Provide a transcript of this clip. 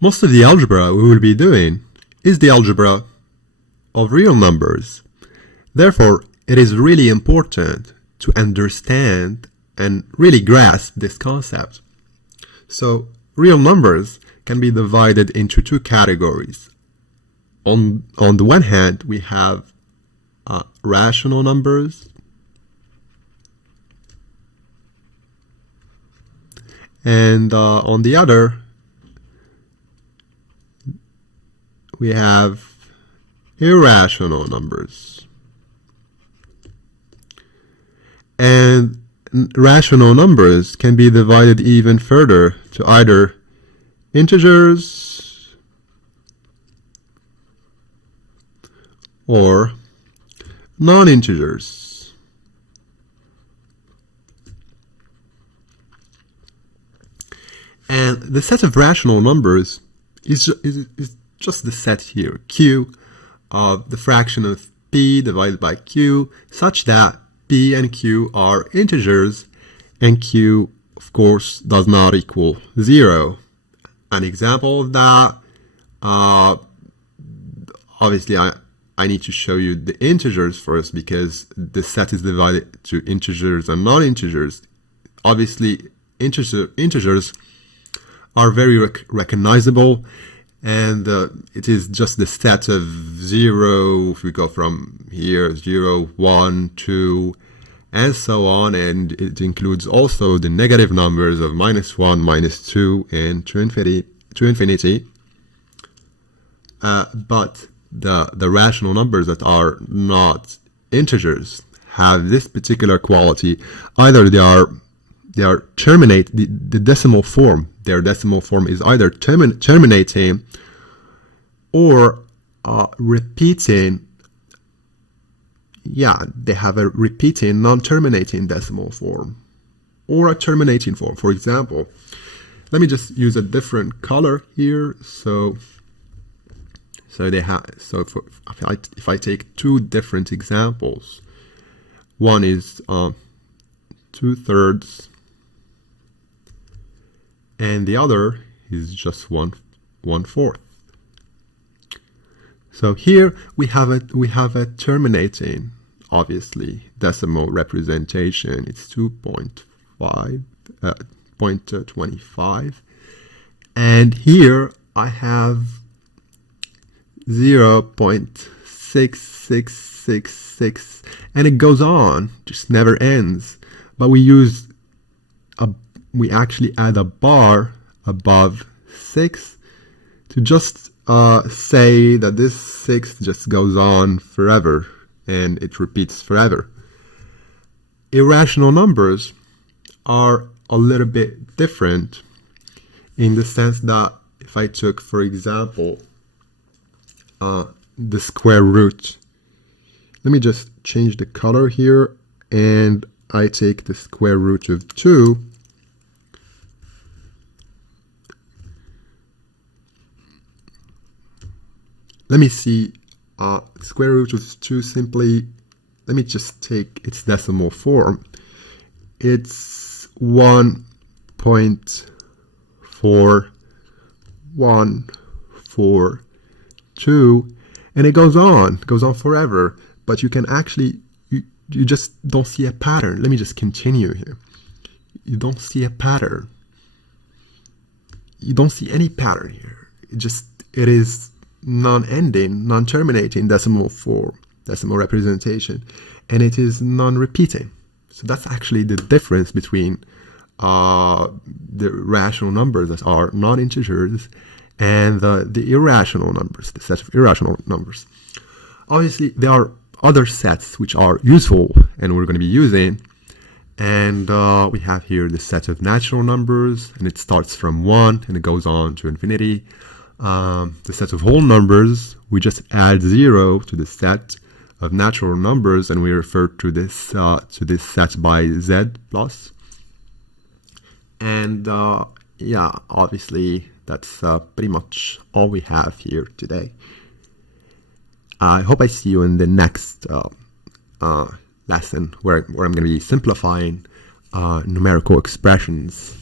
Most of the algebra we will be doing is the algebra of real numbers. Therefore, it is really important to understand and really grasp this concept. So, real numbers can be divided into two categories. On the one hand, we have rational numbers, and on the other, we have irrational numbers. And rational numbers can be divided even further to either integers or non-integers. And the set of rational numbers is just the set here, q, of the fraction of p divided by q, such that p and q are integers, and q, of course, does not equal 0. An example of that, obviously I need to show you the integers first, because the set is divided to integers and non-integers. Obviously, integers are very recognizable, and it is just the set of 0, if we go from here, 0, 1, 2, and so on, and it includes also the negative numbers of -1, -2, and to infinity. But the rational numbers that are not integers have this particular quality. Either they are terminate the decimal form. Their decimal form is either terminating or repeating. Yeah, they have a repeating, non-terminating decimal form or a terminating form. For example, let me just use a different color here. So they have. So if I take two different examples, one is 2/3, and the other is just 1/4. So here we have a terminating, obviously, decimal representation. It's 0.25, and here I have 0.6666, and it goes on, just never ends. But we actually add a bar above 6 to just say that this 6 just goes on forever, and it repeats forever. Irrational numbers are a little bit different in the sense that if I took, for example, the square root, let me just change the color here, and I take the square root of 2, let me see, square root of 2 simply, let me just take its decimal form. It's 1.4142, and it goes on forever, but you can actually, you just don't see a pattern. Let me just continue here. You don't see a pattern. You don't see any pattern here. It is non-ending, non-terminating decimal form, decimal representation, and it is non-repeating. So that's actually the difference between the rational numbers that are non-integers and the irrational numbers, the set of irrational numbers. Obviously, there are other sets which are useful and we're going to be using, and we have here the set of natural numbers, and it starts from 1 and it goes on to infinity. The set of whole numbers, we just add 0 to the set of natural numbers, and we refer to this set by z plus. And yeah, obviously that's pretty much all we have here today. I hope I see you in the next lesson where I'm going to be simplifying numerical expressions.